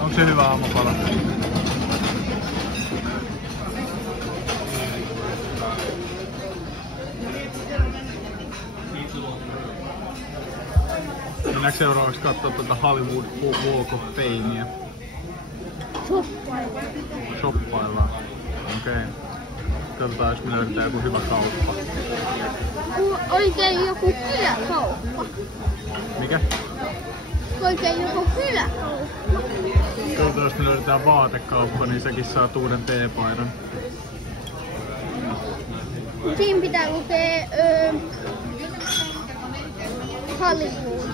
Onko se hyvä aamupala? Mennäänkö seuraavaksi katsoa tuota Hollywood Walk of Famea? Shoppaillaan. Okei. Katsotaan, jos me löydetään joku hyvä kauppa. Oikein joku kyläkauppa. Mikä? Oikein joku kyläkauppa. Katsotaan, jos me löydetään vaatekauppa, niin säkin saat uuden teepaidan. Siinä pitää lukea Hollywood.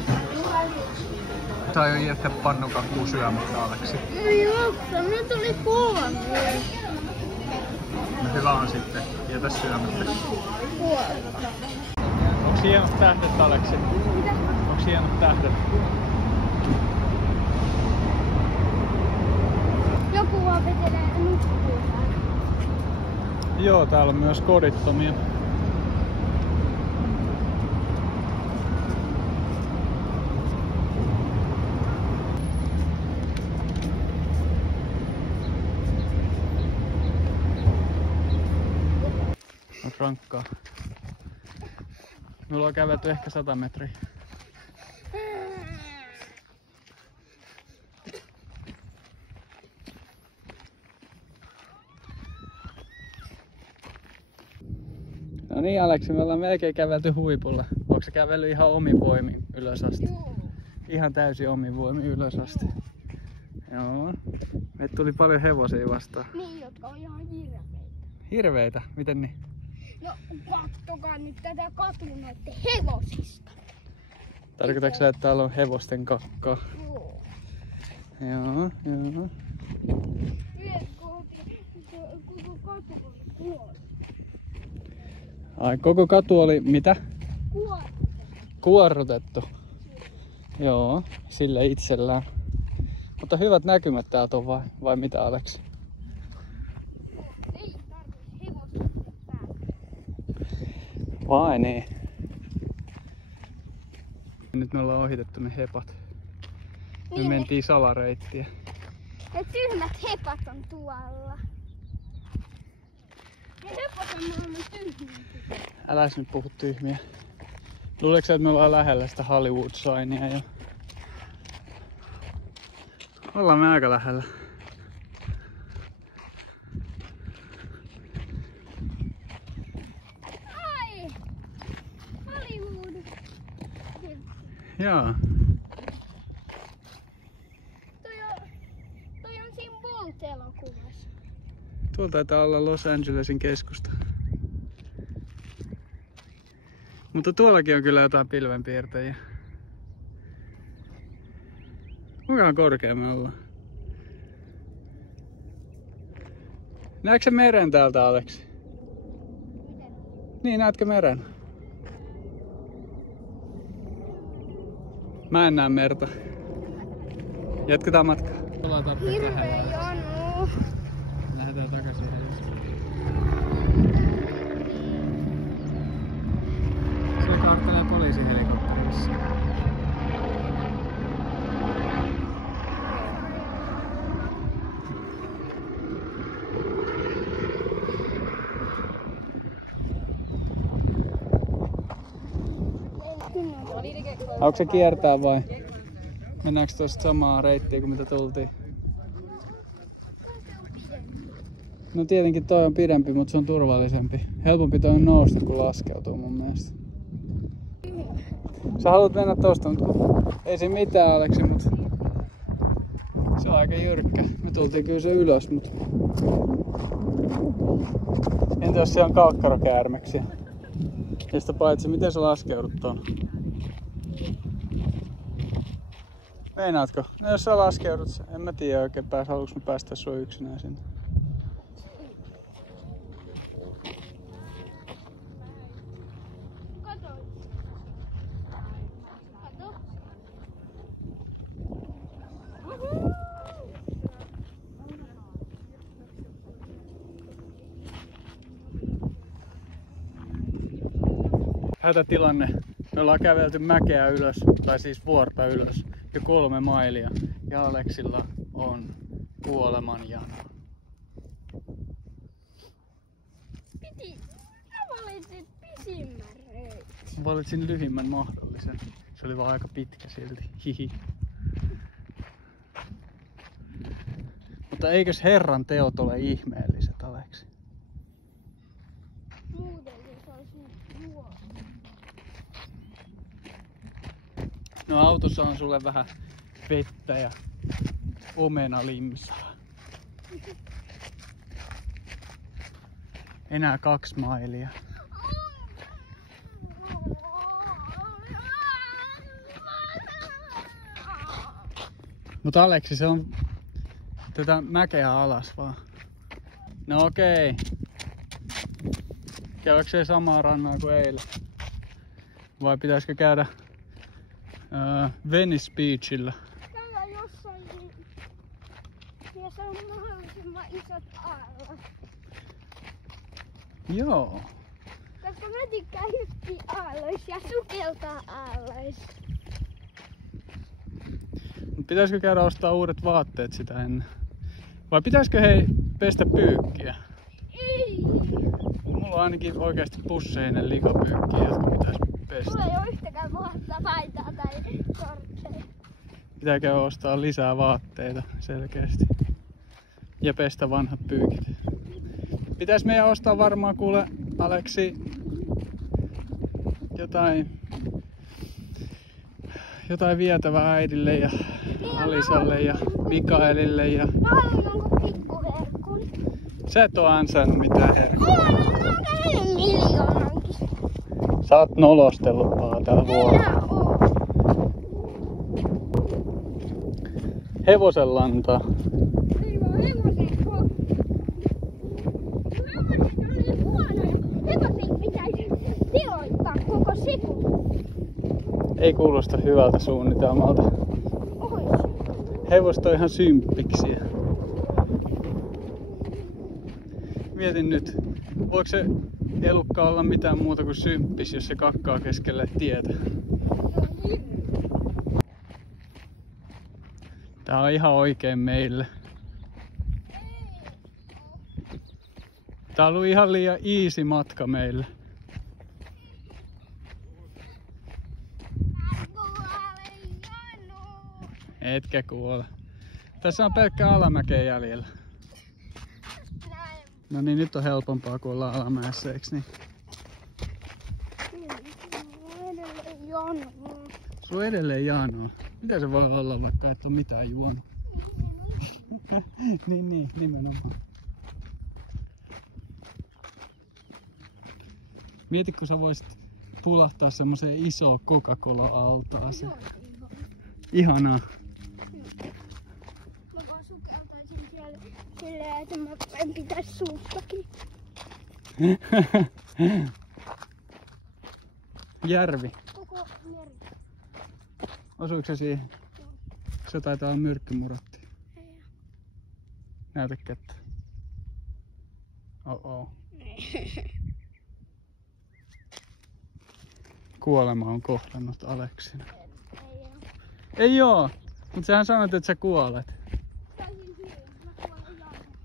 Sä aion jättää pannukakkuun syömättä, Aleksi. Joo, se tuli kova. No hyvä on sitten. Jätä syömättä. Kuolla. Onks hienot tähdet, Aleksi? Mitä? Onks hienot tähdet? Joku vaan vetelee nukkuun. Joo, täällä on myös kodittomia. On rankkaa. Me ollaan kävelty ehkä 100 metriä. No niin, Aleksi, me ollaan melkein kävelty huipulla. Onko se kävellyt ihan omin voimin ylös asti? Joo. Ihan täysin omin voimin ylös asti. Joo. Meitä tuli paljon hevosia vastaan. Niin, jotka on ihan hirveitä. Hirveitä? Miten niin? No, kattokaa nyt tätä katua noitten hevosista. Tarkoitatko sä, että täällä on hevosten kakkaa? Joo. Joo, joo. Koko katu oli kuollut. Ai, koko katu oli mitä? Kuollut. Kuorrutettu. Joo, sillä itsellään. Mutta hyvät näkymät täältä on vai mitä, Aleksi? Ei tarvitse hevosia päälle. Vai niin. Nyt me ollaan ohitettu ne hepat. Me Niin, mentiin salareittiä. ne tyhmät hepat on tuolla. Ne hepat on maailman tyhmiä. Äläs nyt puhu tyhmiä. Luuleeko sä, että me ollaan lähellä sitä Hollywood signia jo? Ollaan me aika lähellä. Ai! Hollywood! Joo. Toi on siinä Bolt-elokuvassa. Tuolla taitaa olla Los Angelesin keskusta. Mutta tuollakin on kyllä jotain pilvenpiirtäjiä. Kuinka korkea me ollaan? Näetkö sä meren täältä, Aleksi? Niin, näetkö meren? Mä en näe merta. Jatketaan matkaa. Hirveä janu. Lähdetään takaisin. Se kaartelee poliisihelikopterissa. Onko se kiertää vai? Mennäänkö tuosta samaa reittiä kuin mitä tultiin? No tietenkin toi on pidempi, mutta se on turvallisempi. Helpompi toi on nousta kuin laskeutua mun mielestä. Sä haluat mennä tosta, mutta ei siinä mitään, Aleksi, mutta se on aika jyrkkä. Me tultiin kyllä se ylös, mutta entä jos siellä on kalkkarokäärmeksiä? Ja sitä paitsi, miten sä laskeudut tuon? Meinaatko? No jos sä laskeudut, en mä tiedä oikein haluuks mä päästä sua yksinään sinne. Hätätilanne. Me ollaan kävelty mäkeä ylös, tai siis vuorta ylös, jo 3 mailia. Ja Aleksilla on kuoleman jano. Sä valitsit pisimmän reitin. Valitsin lyhimmän mahdollisen. Se oli vaan aika pitkä silti. Hihi. Mutta eikös Herran teot ole ihmeelliset, Aleksi? Muuten se olisi juo. No autossa on sulle vähän vettä ja omenalimsaa. Enää 2 mailia. Mutta Aleksi, se on tätä mäkeä alas vaan. No okei. Käydäänkö se samaa rannaa kuin eilen? Vai pitäisikö käydä Venice Beachillä? Käydään jossain, ja se on mahdollisimman isot aallot. Joo. Koska mä tykkään hyppiä aalloissa ja sukeltaa aalloissa. Pitäisikö käydä ostaa uudet vaatteet sitä ennen? Vai pitäisikö hei pestä pyykkiä? Ei! Mulla on ainakin oikeasti pusseinen likapyykkiä, jotka pitäisi pestä. Mulla ei oo yhtäkään vaattaa paitaa tai kortteja. Pitää käydä ostaa lisää vaatteita selkeästi. Ja pestä vanhat pyykit. Pitäis meidän ostaa varmaan kuule Aleksi jotain vietävää äidille ja Alisalle ja Mikaelille ja... Mä haluan jonkun pikkuherkun. Sä et oo ansainnut mitään herkkua. Mä käyn miljoonankin. Sä oot nolostellut vaan täällä vuorolla. Minä oon. Hevosen lantaa. Ei vaan hevoset on. Hevoset on niin huonoja. Hevoset pitäisi teloittaa koko siku. Ei kuulosta hyvältä suunnitelmalta. Ois. Hevoset on ihan symppiksiä. Mietin nyt, voiko se elukka olla mitään muuta kuin symppis, jos se kakkaa keskelle tietä? Tää on ihan oikein meille. Tää on ollut ihan liian easy matka meille. Etkä kuole. Tässä on pelkkä alamäkeä jäljellä. No niin, nyt on helpompaa kun ollaan alamäessä, eiks niin? Sulla on edelleen janoa. Mitä se voi olla, vaikka et oo mitään juonut? niin, nimenomaan. Mieti, kun sä voisit pulahtaa semmoseen isoon Coca-Cola-altaaseen. Ihanaa. Mä vaan sukeltaisin siellä silleen, että mä en pitäis suustakin. Järvi. Koko meri. Osuiko se siihen? Se taitaa olla myrkkymuratti. Ei. Näytä kättä. Oh. Kuolema on kohdannut Aleksina. Ei oo! Mut sähän sanoit, että sä kuolet.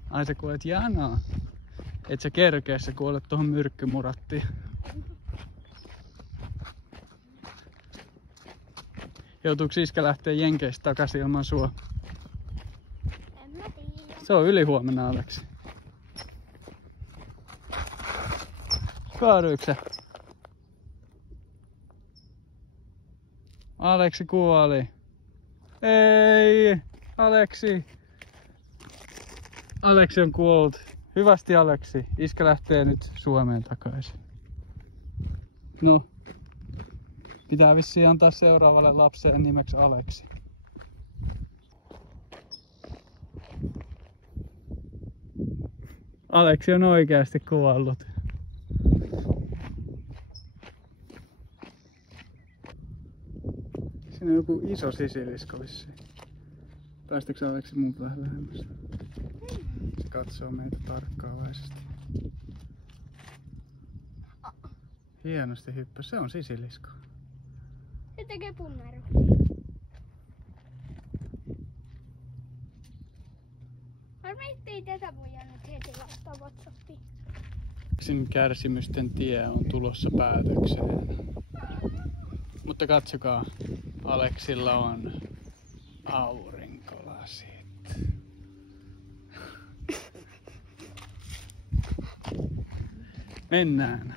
Ai sä kuolet janaa. Et sä kerkeä, sä kuolet tohon myrkkymurattiin. Joutuuko iskä lähteä Jenkeistä takaisin ilman sua? En mä tiedä. Se on ylihuomenna, Aleksi. Kaaduiko sä? Aleksi kuoli. Ei! Aleksi! Aleksi on kuollut. Hyvästi, Aleksi. Iskä lähtee nyt Suomeen takaisin. No. Pitää vissiin antaa seuraavalle lapselle nimeksi Aleksi. Aleksi on oikeasti kuollut. Siinä on joku iso sisilisko vissiin. Päästikö Aleksi muut vähän lähemmäs? Se katsoo meitä tarkkaavaisesti. Hienosti hyppä. Se on sisilisko. Se tekee punneruksia. Varmasti ei tätä voida nyt heti laittaa WhatsAppiin. Aleksin kärsimysten tie on tulossa päätökseen. Mutta katsokaa, Aleksilla on aurinkolasit. Mennään.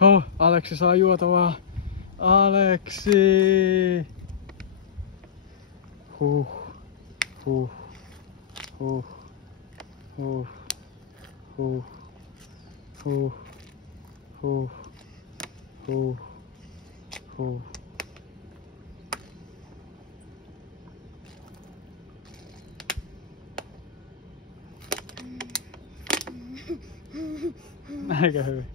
Oh, Aleksi saa juotavaa. Aleksi! Huh. Huh. Huh. Huh. Huh. Huh. Huh. Huh. Huh. Aika hyvin.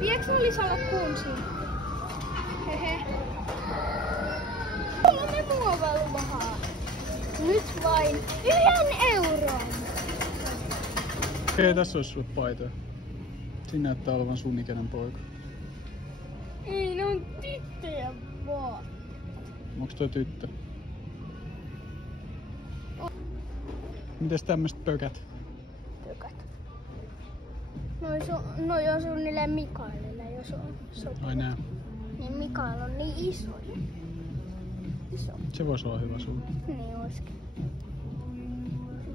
Vieks mun lisällä kuunsiin? Hehe. Mulla me muovaluvahaa. Nyt vain 1 euron. Okei, tässä olisi sulle paitoja. Siinä näyttää olevan sun ikäinen poika. Ei, ne on tyttöjä vaan. Onks toi tyttö? Mites tämmöset pökät? Pökät. Noi on suunnilleen Mikaelille, jos on sopiva. Ai nää. Niin Mikael on niin iso. Iso. Se voisi olla hyvä sulle. Niin olisikin.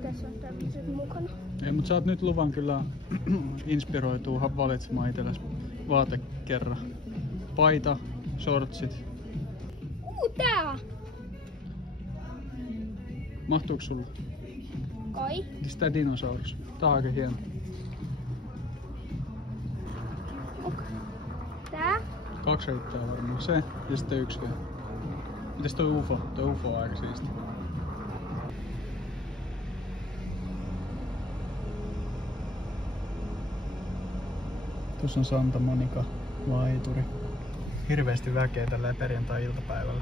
Tässä on tämmöiset mukana. Ei, mut saat nyt luvan kyllä inspiroitua valitsemaan itsellesi vaatekerran. Paita, shortsit. Tää! Mahtuuko sulle? Kai. Mites tää dinosaurus? Tää on aika hieno. Tää? 2 riittää varmaan. Se ja sitten 1 vielä. Mites toi UFO? Toi UFO on aika siisti. Tuossa on Santa Monica laituri. Hirveesti väkeä tällä perjantai-iltapäivällä.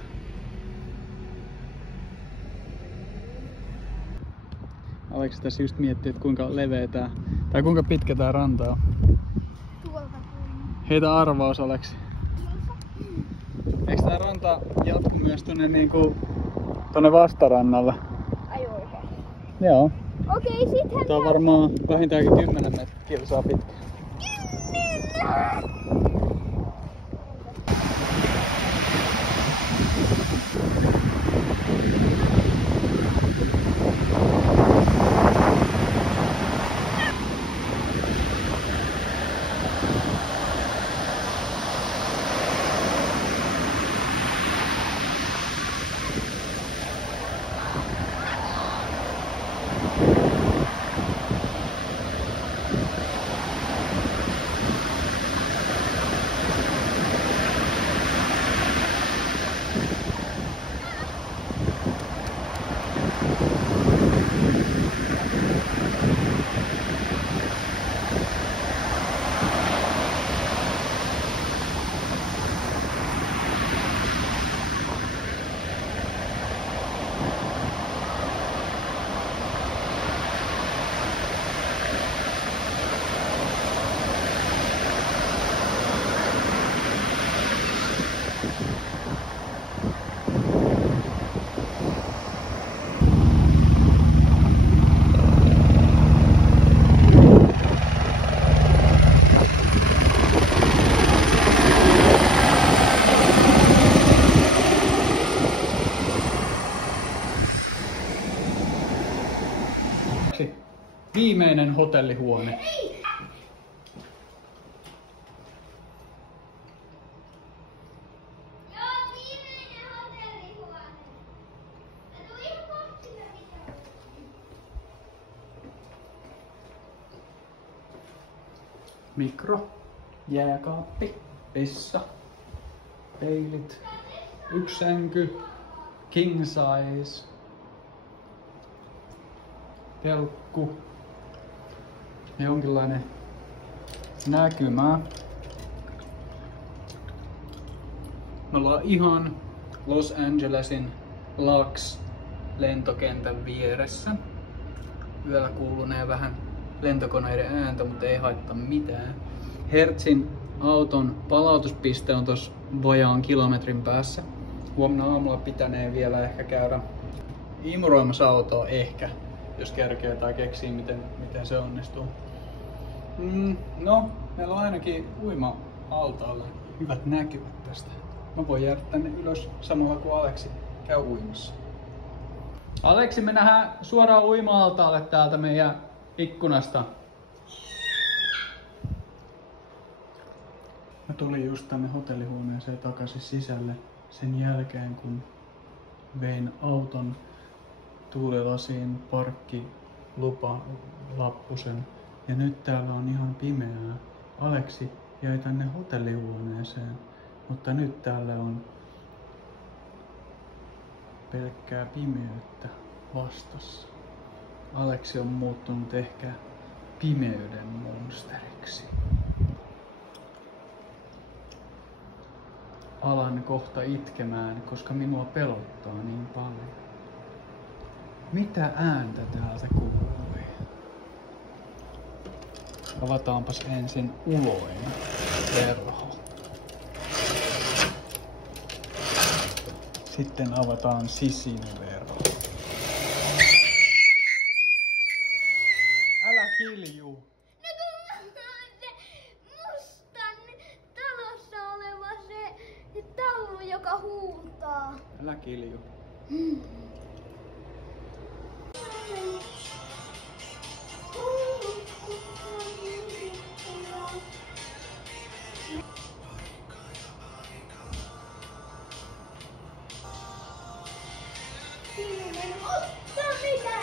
Aleksi tässä just miettii, että kuinka leveä tää, tai kuinka pitkä tää ranta on. Tuolta kuin. Heitä arvaus, Aleksi. Eikö tää ranta jatku myös tonne vastarannalle? Ai oikein. Joo. Okei, sittenhän Tää on varmaan vähintäänkin 10 kilsaa pitkä. Viimeinen hotellihuone. Mikro, jääkaappi, vessa, peilit, 1 sänky, king size, kelkku ja jonkinlainen näkymä. Me ollaan ihan Los Angelesin LAX lentokentän vieressä. Yöllä kuulunee vähän lentokoneiden ääntä, mutta ei haittaa mitään. Hertzin auton palautuspiste on tuossa vajaan kilometrin päässä. Huomenna aamulla pitänee vielä ehkä käydä imuroimassa autoa ehkä, jos kerkee tai keksii miten se onnistuu. No, meillä on ainakin uima-altaalla hyvät näkymät tästä. Mä voin jäädä tänne ylös samalla kuin Aleksi käy uimassa. Aleksi, me nähdään suoraan uima-altaalle täältä meidän ikkunasta. Mä tulin just tänne hotellihuoneeseen takaisin sisälle sen jälkeen, kun vein auton tuulilasiin parkkilupalappusen. Ja nyt täällä on ihan pimeää. Aleksi jäi tänne hotellihuoneeseen, mutta nyt täällä on pelkkää pimeyttä vastassa. Aleksi on muuttunut ehkä pimeyden monsteriksi. Alan kohta itkemään, koska minua pelottaa niin paljon. Mitä ääntä täältä kuului? Avataanpas ensin uloin verho. Sitten avataan sisin verho. Älä kilju! No kun se mustan talossa oleva se taulu, joka huutaa. Älä kilju. Tää on mitä